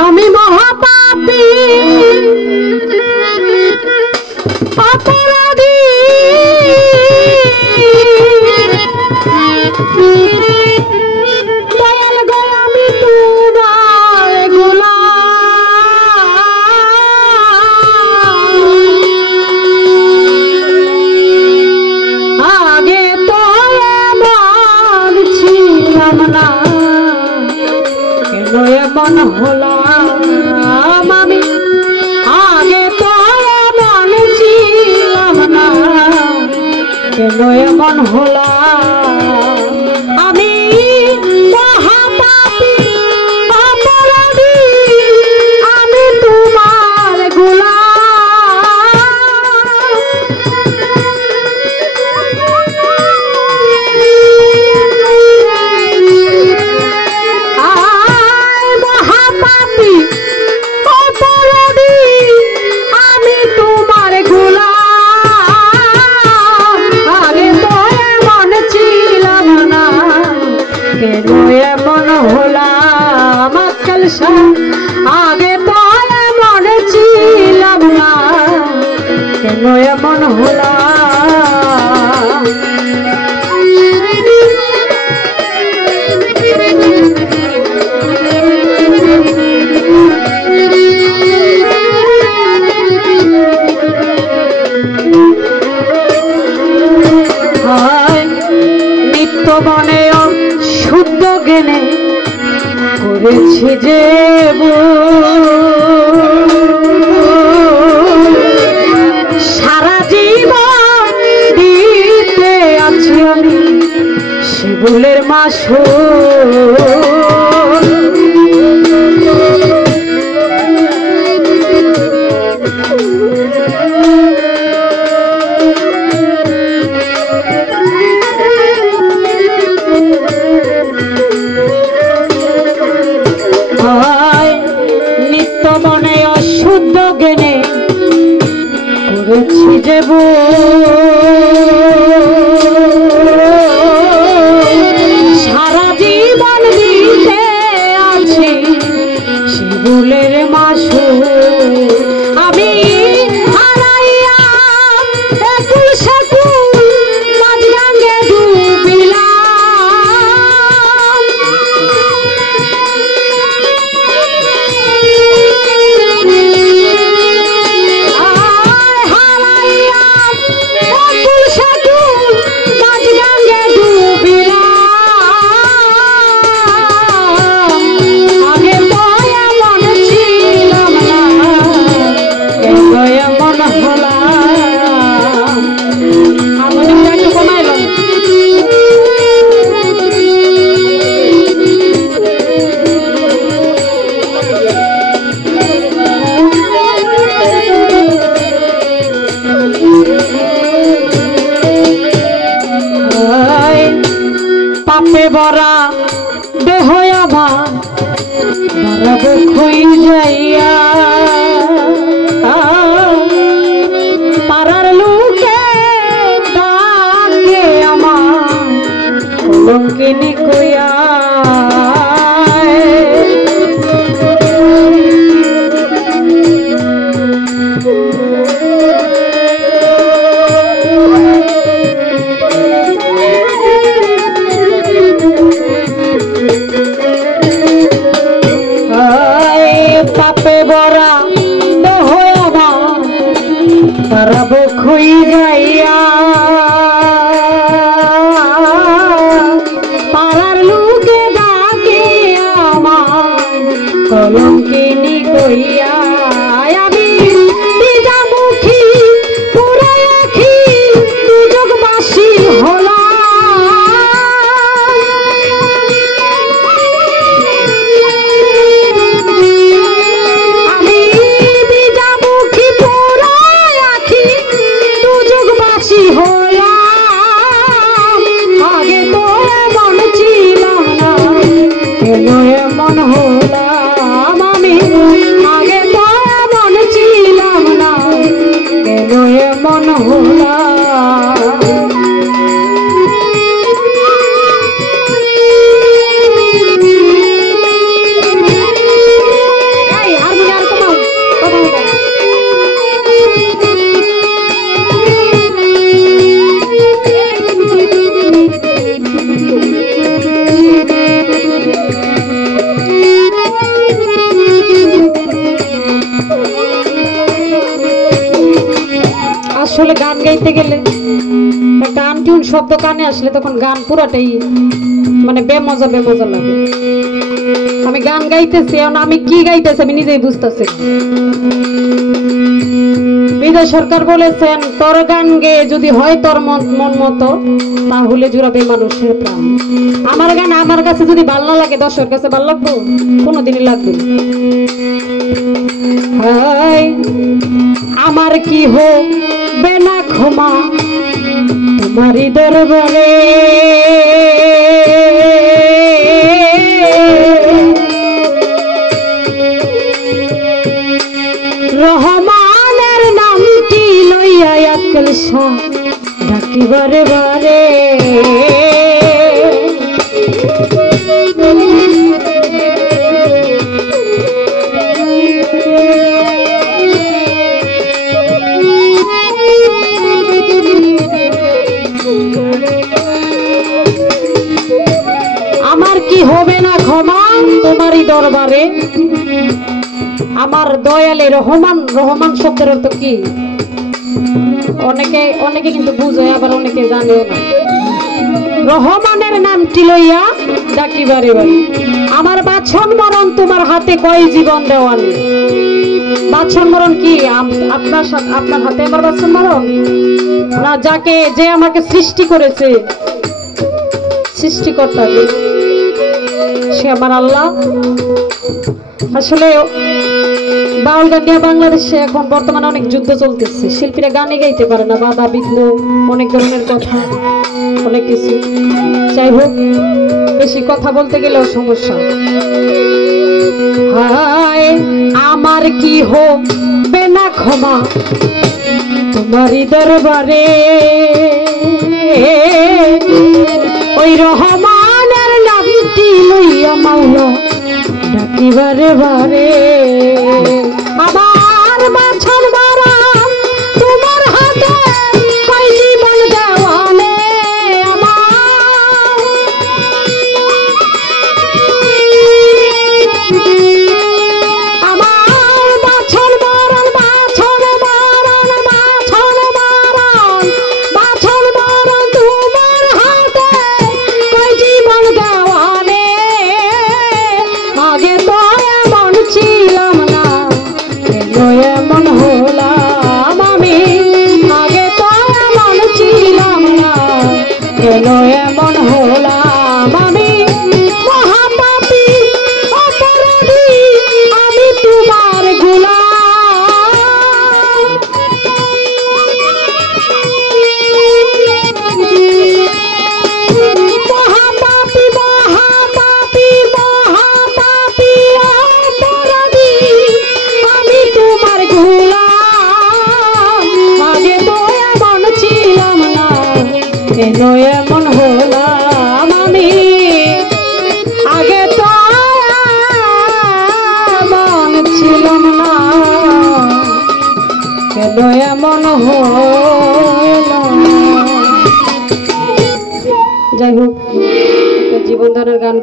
আমি মহাপাপী অপরাধী দয়াল গো আমি তোমার গোলাম আগে তো এমন ছিলাম না কেন এমন হলাম আমি আগে তো এমন ছিলাম না কেন এমন হলাম আমি মহাপাপী অপরাধী আমি তোমার গোলাম আগে তো এমন ছিলাম না কেন এমন হলাম নিত্য মনে শুদ্ধ জ্ঞানে করেছি যে সারা জীবন দিতে আছি আমি শিবুলের মাসুল নিত্য মনে অশুদ্ধ জ্ঞানে করেছি যে সারা জীবন দিতে আছি শিবুলের মাসুল আমি হারাইয়া একুল সেকুল মাঝরাঙে ডুবিলাম পাপে বরা দেহ আমার বরাবো খুই যাইয়া পাড়ার লোকে ডাকে আমার কলঙ্কিনী কইয়া পাপে বরা দেহ আমার বরাবো খুই যাইয়া পাড়ার লোকে শব্দ কানে আসলে তখন গান পুরাটাই মানে বেমজা বেমজা লাগে। আমি গান গাইতেছি, এখন আমি কি গাইতেছি আমি নিজেই বুঝতেছি। বিজয় সরকার বলেছেন, তোর গান গেয়ে যদি হয় তোর মন মতো, তাহলে জুড়াবে মানুষের প্রাণ। আমার গান আমার কাছে যদি ভালো না লাগে, দর্শকের কাছে ভালো লাগবো? কোনোদিনই লাগবে না। আমার কি হবে না ক্ষমা তোমারই দরবারে, রহমানের নামটি লইয়া আকুল শাহ ডাকি বারে বারে। আমার কি হবে না ক্ষমা তোমারই দরবারে। আমার দয়ালে রহমান, রহমান শব্দের অর্থ কি অনেকে কিন্তু বুঝে, আবার অনেকে জানেও না। রহমানের নামটি লইয়া ডাকি বারে বারে। আমার বাছন মরণ তোমার হাতে, কয় জীবন দেওয়ানি। বাছন মরণ কি আপনার হাতে আমার বাছন মরণ না? যে আমাকে সৃষ্টি করেছে, সৃষ্টিকর্তা যে, সে আমার আল্লাহ। আসলে বাউল গান নিয়ে বাংলাদেশে এখন বর্তমানে অনেক যুদ্ধ চলতেছে। শিল্পীরা গানে গাইতে পারে না, বাধা বিঘ্ন, অনেক ধরনের কথা, অনেক কিছু। যাই হোক, বেশি কথা বলতে গেলেও সমস্যা। হায় আমার কি হবে না ক্ষমা তোমারই দরবারে, ওই রহমানের নামটি লইয়া মাওলা ডাকি বারে বারে। আমার বাছন মরণ তোমার হাতে, কয় জীবন দেওয়ানে। আমার বাছন মরণ, বাছন মরণ, বাছন মরণ, বাছন মরণ তোমার হাতে, কয় জীবন দেওয়ানে। আগে তো এমন ছিলাম না, কেন এমন হলাম আমি। আগে তো এমন ছিলাম না, কেন এমন হলাম আমি। মহাপাপী অপরাধী আমি তোমার গোলাম। মহাপাপী মহাপাপী মহাপাপী অপরাধী আমি তোমার গোলাম। আগে তো এমন ছিলাম না, কেন এমন হলাম আমি। আগে তো এমন ছিলাম না, কেন এমন হলাম। যাই হোক, জীবন ধারার গান।